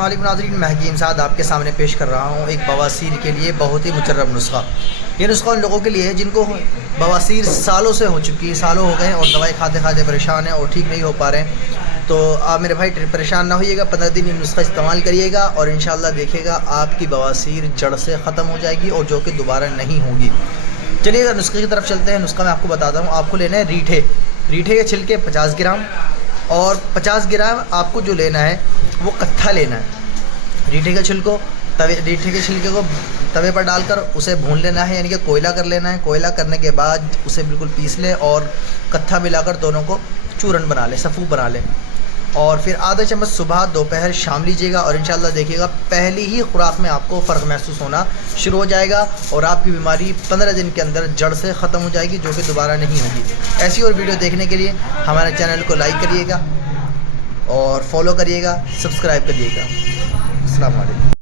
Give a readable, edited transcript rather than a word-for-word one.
السلام علیکم ناظرین، میں حکیم صاحب آپ کے سامنے پیش کر رہا ہوں ایک بواسیر کے لیے بہت ہی مجرب نسخہ۔ یہ نسخہ ان لوگوں کے لیے ہے جن کو بواسیر سالوں سے ہو چکی ہے، سالوں ہو گئے ہیں اور دوائی کھاتے کھاتے پریشان ہیں اور ٹھیک نہیں ہو پا رہے ہیں۔ تو آپ میرے بھائی پریشان نہ ہوئیے گا، 15 دن یہ نسخہ استعمال کریے گا اور انشاءاللہ دیکھیے گا آپ کی بواسیر جڑ سے ختم ہو جائے گی اور جو کہ دوبارہ نہیں ہوگی۔ چلیے گا نسخے کی طرف چلتے ہیں۔ نسخہ میں آپ کو بتاتا ہوں۔ آپ کو لینا ہے ریٹھے کے چھلکے 50 گرام، اور 50 گرام آپ کو جو لینا ہے وہ کتھا لینا ہے۔ ریٹھے کے چھلکے کو توے پر ڈال کر اسے بھون لینا ہے، یعنی کہ کوئلہ کر لینا ہے۔ کوئلہ کرنے کے بعد اسے بالکل پیس لیں اور کتھا ملا کر دونوں کو چورن بنا لیں، سفو بنا لیں، اور پھر آدھا چمچ صبح دوپہر شام لیجیے گا اور انشاءاللہ دیکھیے گا پہلی ہی خوراک میں آپ کو فرق محسوس ہونا شروع ہو جائے گا اور آپ کی بیماری 15 دن کے اندر جڑ سے ختم ہو جائے گی، جو کہ دوبارہ نہیں ہوگی۔ ایسی اور ویڈیو دیکھنے کے لیے ہمارے چینل کو لائک کریے گا اور فالو کریے گا، سبسکرائب کریے گا۔ السلام علیکم۔